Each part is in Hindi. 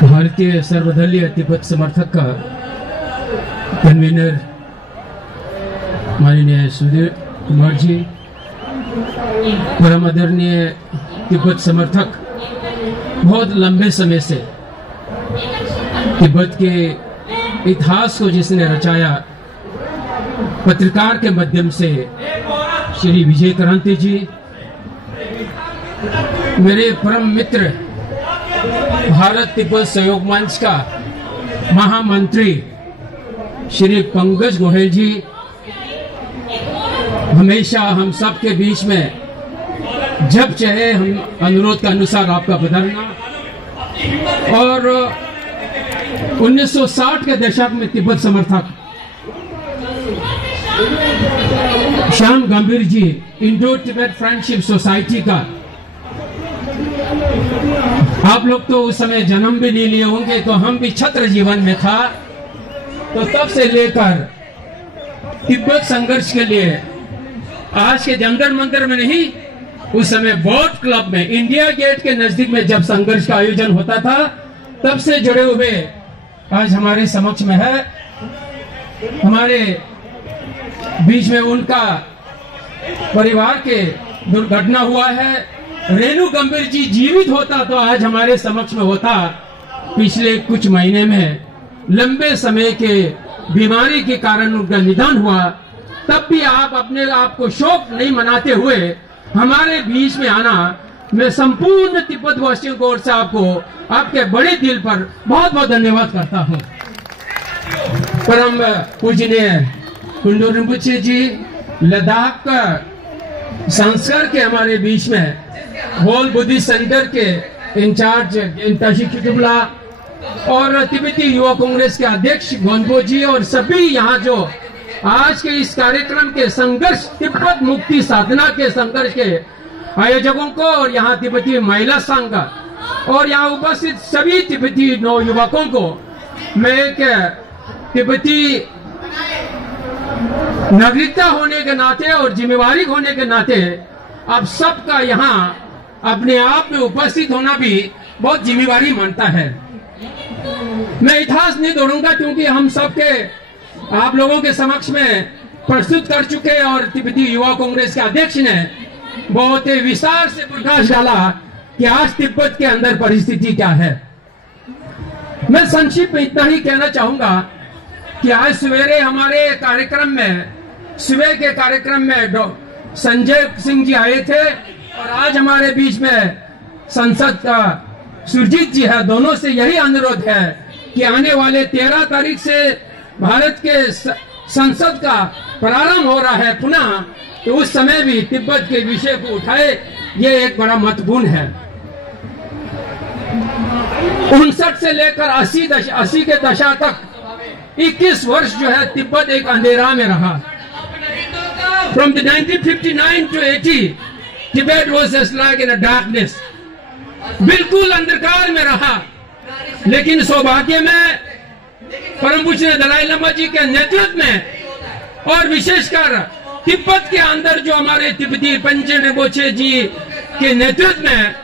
भारतीय सर्वदलीय तिब्बत समर्थक का कन्वीनर माननीय सुधीर कुमार जी, परम आदरणीय तिब्बत समर्थक, बहुत लंबे समय से तिब्बत के इतिहास को जिसने रचाया, पत्रकार के माध्यम से श्री विजय क्रांति जी, मेरे परम मित्र, भारत तिब्बत सहयोग मंच का महामंत्री श्री पंकज गोयल जी, हमेशा हम सब के बीच में जब चाहे हम अनुरोध के अनुसार आपका बदलना, और 1960 के दशक में तिब्बत समर्थक श्याम गंभीर जी इंडो तिब्बत फ्रेंडशिप सोसाइटी का, आप लोग तो उस समय जन्म भी नहीं लिए होंगे, तो हम भी छत्र जीवन में था, तो तब से लेकर तिब्बत संघर्ष के लिए आज के जंतर मंतर में नहीं, उस समय बोट क्लब में इंडिया गेट के नजदीक में जब संघर्ष का आयोजन होता था, तब से जुड़े हुए आज हमारे समक्ष में है। हमारे बीच में उनका परिवार के दुर्घटना हुआ है। रेणु गंभीर जी जीवित होता तो आज हमारे समक्ष में होता। पिछले कुछ महीने में लंबे समय के बीमारी के कारण उनका निधन हुआ, तब भी आप अपने आप को शोक नहीं मनाते हुए हमारे बीच में आना, मैं संपूर्ण तिब्बत वासियों को ओर से आपको आपके बड़े दिल पर बहुत बहुत धन्यवाद करता हूं। परम पूजनीय कुंडू रिम्पोछे जी, लद्दाख का संस्कार के हमारे बीच में होल बुद्धिस्ट सेंटर के इंचार्ज इंताशी किटुबला और तिब्बती युवा कांग्रेस के अध्यक्ष गोंदबो जी, और सभी यहाँ जो आज के इस कार्यक्रम के संघर्ष, तिब्बत मुक्ति साधना के संघर्ष के आयोजकों को, और यहाँ तिब्बती महिला संघ और यहाँ उपस्थित सभी तिब्बती नौ युवकों को मैं एक तिब्बती नागरिकता होने के नाते और जिम्मेवारी होने के नाते आप सबका यहाँ अपने आप में उपस्थित होना भी बहुत जिम्मेवारी मानता है। मैं इतिहास नहीं दोहराऊंगा क्योंकि हम सबके आप लोगों के समक्ष में प्रस्तुत कर चुके, और तिब्बती युवा कांग्रेस के अध्यक्ष ने बहुत ही विस्तार से प्रकाश डाला कि आज तिब्बत के अंदर परिस्थिति क्या है। मैं संक्षिप्त में इतना ही कहना चाहूंगा कि आज सवेरे हमारे कार्यक्रम में, सुबह के कार्यक्रम में संजय सिंह जी आए थे, और आज हमारे बीच में संसद का सुरजीत जी है। दोनों से यही अनुरोध है कि आने वाले 13 तारीख से भारत के संसद का प्रारंभ हो रहा है पुनः, तो उस समय भी तिब्बत के विषय को उठाए, ये एक बड़ा महत्वपूर्ण है। 59 से लेकर 80 के दशक तक 21 वर्ष जो है तिब्बत एक अंधेरा में रहा। From the 1959 to 80, Tibet was just like in a darkness, बिल्कुल अंधकार में रहा। लेकिन सौभाग्य में परम पूज्य दलाई लामा जी के नेतृत्व में, और विशेषकर तिब्बत के अंदर जो हमारे तिब्बती पंचे रिम्पोछे जी के नेतृत्व में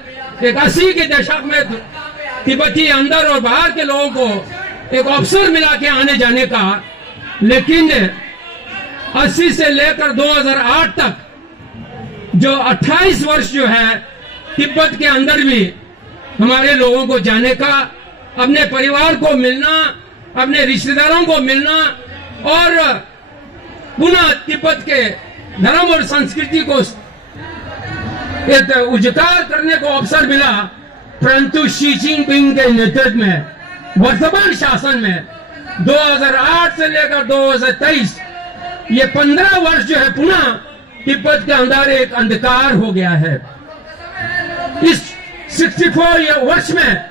एक 80 के दशक में तिब्बती अंदर और बाहर के लोगों को एक अवसर मिला के आने जाने का। लेकिन 80 से लेकर 2008 तक जो 28 वर्ष जो है तिब्बत के अंदर भी हमारे लोगों को जाने का, अपने परिवार को मिलना, अपने रिश्तेदारों को मिलना, और पुनः तिब्बत के धर्म और संस्कृति को एक उजागर करने को अवसर मिला। परंतु शी जिनपिंग के नेतृत्व में वर्तमान शासन में 2008 से लेकर 2023 ये 15 वर्ष जो है पुनः तिब्बत के अंदर एक अंधकार हो गया है। इस 64 वर्ष में,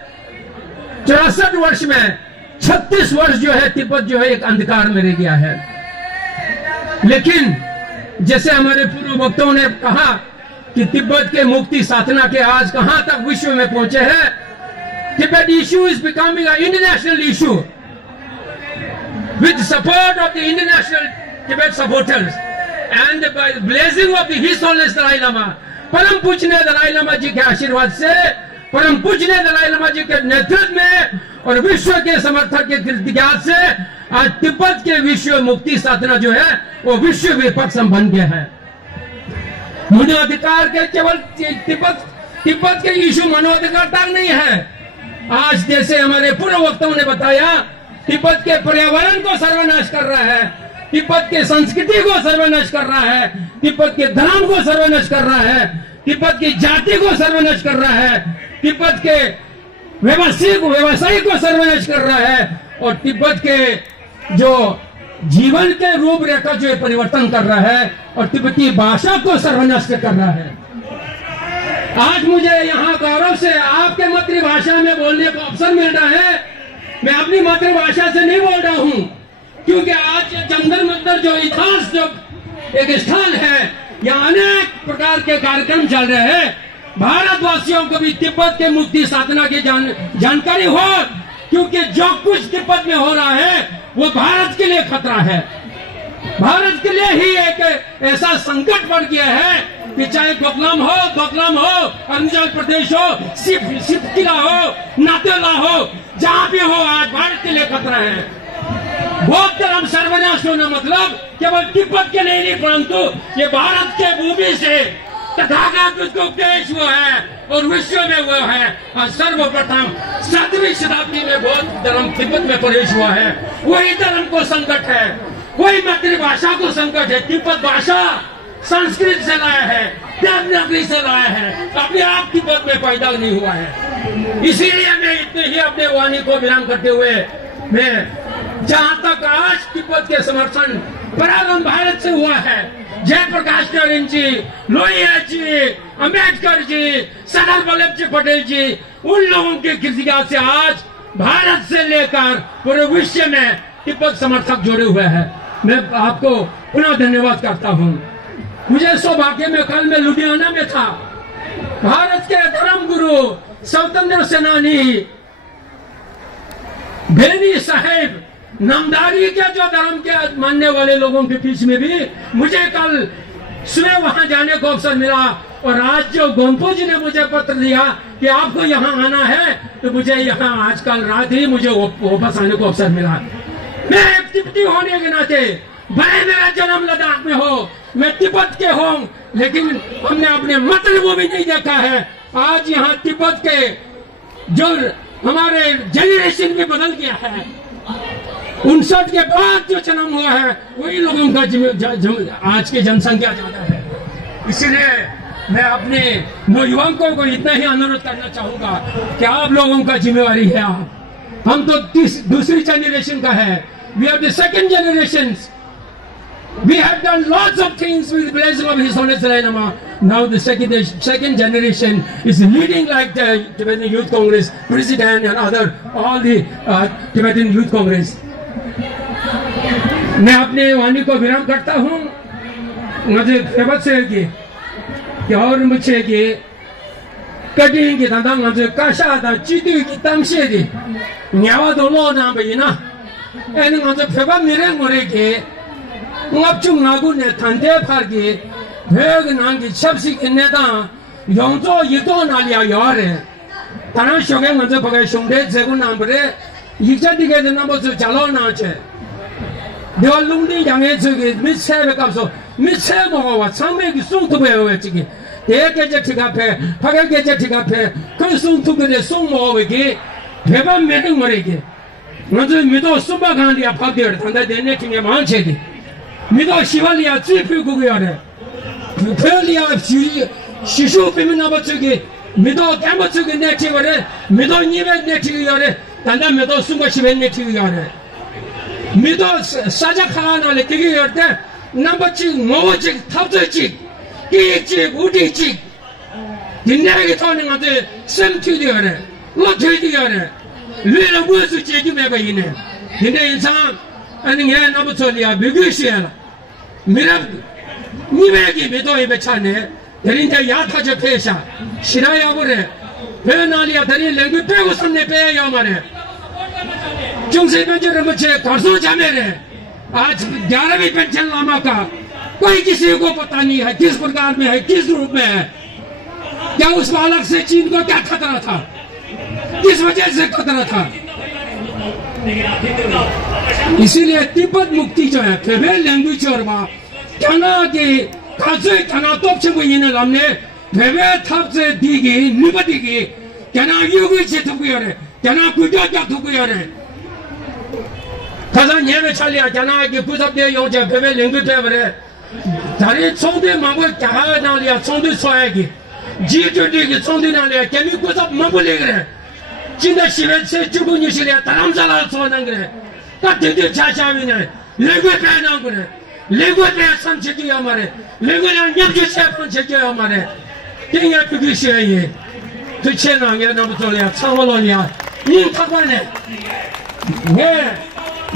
64 वर्ष में 36 वर्ष जो है तिब्बत जो है एक अंधकार में रह गया है। लेकिन जैसे हमारे पूर्व वक्तों ने कहा कि तिब्बत के मुक्ति साधना के आज कहां तक विश्व में पहुंचे हैं। Tibet issue is becoming a international issue with support of the international Tibet supporters and by blessing of the His Holiness Dalai Lama, परम पूजनीय दलाई लामा जी के आशीर्वाद से परम पूज्य दलाई लामा जी के नेतृत्व में और विश्व के समर्थक के कृतिज्ञता से आज तिब्बत के विश्व मुक्ति साधना जो है वो विश्व व्यापक बन गया है। मानवाधिकार के केवल तिब्बत के इशू मानवाधिकार तक नहीं है। आज जैसे हमारे पूर्व वक्ताओं ने बताया, तिब्बत के पर्यावरण को सर्वनाश कर रहा है, तिब्बत के संस्कृति को सर्वनाश कर रहा है, तिब्बत के धर्म को सर्वनाश कर रहा है, तिब्बत की जाति को सर्वनाश कर रहा है, तिब्बत के व्यवसाय को सर्वनाश कर रहा है और तिब्बत के जो जीवन के रूपरेखा जो परिवर्तन कर रहा है और तिब्बती भाषा को सर्वनाश कर रहा है। आज मुझे यहाँ गौरव से आपके मातृभाषा में बोलने का अवसर मिल रहा है। मैं अपनी मातृभाषा से नहीं बोल रहा हूँ, क्योंकि आज जंतर मंतर जो इतिहास जो एक स्थान है, यहाँ अनेक प्रकार के कार्यक्रम चल रहे हैं। भारतवासियों को भी तिब्बत के मुक्ति साधना की जानकारी हो, क्योंकि जो कुछ तिब्बत में हो रहा है वो भारत के लिए खतरा है। भारत के लिए ही एक ऐसा संकट पड़ गया है कि चाहे डोकलाम हो, अरुणाचल प्रदेश हो, सिपकिला हो, नातेला हो, जहां भी हो, आज भारत के लिए खतरा है। बौद्ध धर्म सर्वनाश होना मतलब केवल तिब्बत के नहीं परंतु ये भारत के भूमि से तथागत उसको उपदेश हुआ है और विश्व में हुआ है। और सर्वप्रथम 7वीं शताब्दी में बौद्ध धर्म तिब्बत में प्रवेश हुआ है। वही धर्म को संकट है, वही मातृभाषा को संकट है। तिब्बत भाषा संस्कृत से लाया है, देवनागरी से लाया है, अपने आप तिब्बत में पैदा नहीं हुआ है। इसीलिए मैं इतने ही अपने वाणी को विराम करते हुए मैं जहां तक आज तिब्बत के समर्थन प्रारंभ भारत से हुआ है, जयप्रकाश नारायण जी, लोहिया जी, अम्बेडकर जी, सरदार वल्लभ जी पटेल जी, उन लोगों के कृतिज्ञता से आज भारत से लेकर पूरे विश्व में तिब्बत समर्थक जुड़े हुए हैं। मैं आपको पुनः धन्यवाद करता हूँ। मुझे सौभाग्य में कल मैं लुधियाना में था। भारत के धर्म गुरु स्वतंत्र सेनानी बेनी साहेब नामदारी के जो धर्म के मानने वाले लोगों के बीच में भी मुझे कल सुबह वहां जाने को अवसर मिला। और आज जो गोम्पो जी ने मुझे पत्र दिया कि आपको यहाँ आना है, तो मुझे यहाँ आजकल रात ही मुझे वापस आने को अवसर मिला। मैं एक तिब्बती होने के नाते, भले मेरा जन्म लद्दाख में हो, मैं तिब्बत के हूँ, लेकिन हमने अपने मातृभूमि नहीं देखा है। आज यहाँ तिब्बत के जो हमारे जनरेशन भी बदल गया है, 59 के बाद जो जन्म हुआ है वही लोगों का आज की जनसंख्या ज्यादा है। इसलिए मैं अपने नौजवानों को इतना ही अनुरोध करना चाहूंगा कि आप लोगों का जिम्मेवारी है। हम तो दूसरी जनरेशन का है। We are the second generations. We have done lots of things with the blessing of His Holiness Dalai Lama. Now the second generation is leading like the Tibetan Youth Congress President and all the Tibetan Youth Congress. मैं अपने वाणी को विराम करता हूँ। मुझे फेवत से कि और मुझे कि कटिंग की दादा मुझे काशा दा चितु की तंशे दी न्यावा दोनों ना भाई ना ऐन मुझे फेवत मेरे मोरे के मुझे नागु ने ठंडे फार के भेग नांगी छपसी के नेता योंजो ये तो नालिया यार है तना शोके मुझे पकड़े शुंडे जेगु नाम बरे इज्जत दिखे देना मुझे चलो नाचे देवाल लुंडी यांगे चुके मिच्छे बेकाबसो मिच्छे मोहवा सांबे की सुंग तो बेवे चिके देख के जठिका पे पकड़ के जठिका पे कोई सुंग तो करे सुंग मोहवे की भेबा मेटिंग मरे के मुझे मितो सुबह गांधी आप फाड़ दिया था देने की मान छे की मितो शिवालिया चिपी गुगया रे फिर लिया शिशु पिमिना बच्चों की मितो क्या बच्चों की नेटी वरे मितो नीवे नेटी यारे तंदा मितो सुबह शिवे नेटी यारे मितो साजा खाना ले किगी यारते नंबर चिक मोव चिक थापते चिक की चिक उठी चिक दिन्ने की तो नहीं आते सेंटी दिया रे लोटे दिया रे लेना बुझे चिकी में भाई ने दिन्ने इंसान अनिंगे नंबर चलिया बिगुशिया मेरा नीवे की मितो ये बचाने दरिंदा याद था जब पेशा शिराया बुरे फिर नालिया दरिंद लेंगे पे वो सामने पे या हमारे चुंगसे में जो रमचे कर्ज़ों जामे रहे आज 11वीं पेंशन लामा का कोई किसी को पता नहीं है किस प्रकार में है किस रूप में है क्या उस बालक से चीन को क्या खतरा था? किस वजह से खतरा था? इसीलिए तिब्बत मुक्ति जो है फेबे लैंग्वेज और मा क्या के काजे क्या तो अच्छे कोई ने लामने फेबे थप से दीगी निबदीगी क्या युगी से थुकी है क्या कुछ क्या थुकी है कसा न्याय चालिया क्या कि कुछ अब ये योग जब फेबे लैंग्वेज है बरे तारे चौदह मांगो क्या ना लिया चौदह सोएगी G20 की चौदह ना लिया क्या भी कुछ अब मांगो ले गए जिन्हें शिवेद से चुपू निशिलिया तराम चला सोने गए कत्ते चाचा भी नहीं लेगो पे ना करे लेगो पे संचित हमारे लेगो ना न्याय से संचित हमारे क्या कुछ है ये तो चेना ये ना बताओ चावलोनिया ये थकाने ये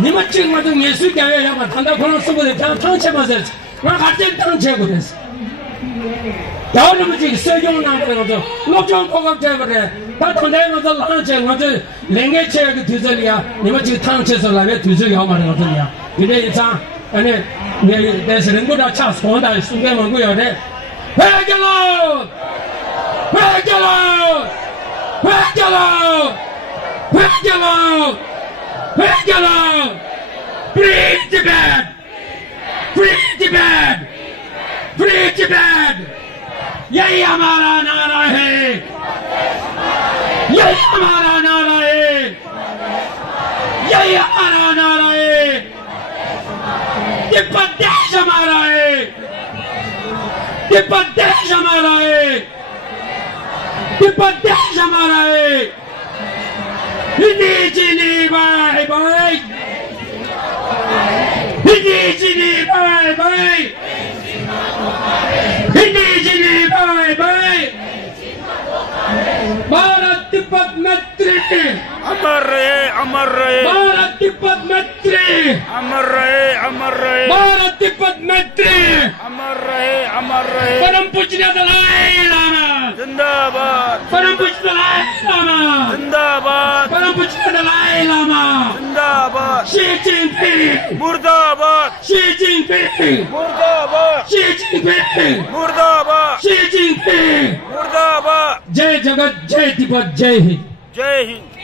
निमच्ची मत ये सुख है या मत ठंडा खाना सब ले क्या ठांचे मजे मैं खाते ठांचे को देस क्या मुझे सेजों ना करो तो लोगों को कब जाए बरे ता ठंडे में तो ठांचे मुझे लेंगे चे के तुझे लिया निमच्ची ठांचे से लावे तुझे या हमारे को लिया इधर इतना अने ये देश रंगो दा अच्छा सोना सुगे मंगो यार hello hello Free Tibet! Free Tibet! Free Tibet! यही हमारा नारा है यही हमारा नारा है यही हमारा नारा है तिब्बत देश हमारा है तिब्बत देश हमारा है तिब्बत देश हमारा है Indígene bye bye Indígene bye bye Indígene bye bye Bharat Tibet मैत्री अमर रहे भारत तिब्बत मैत्री अमर रहे भारत तिब्बत मैत्री अमर रहे परम पूज्य दलाई लामा जिंदाबाद परम पूज्य दलाई लामा जिंदाबाद परम पूज्य दलाई लामा जिंदाबाद शी जिनपिंग मुर्दाबाद शी जिनपिंग मुर्दाबाद शी जिनपिंग मुर्दाबाद शी जिनपिंग मुर्दाबाद जय जगत जय तिब्बत जय हिंद जय हिंद।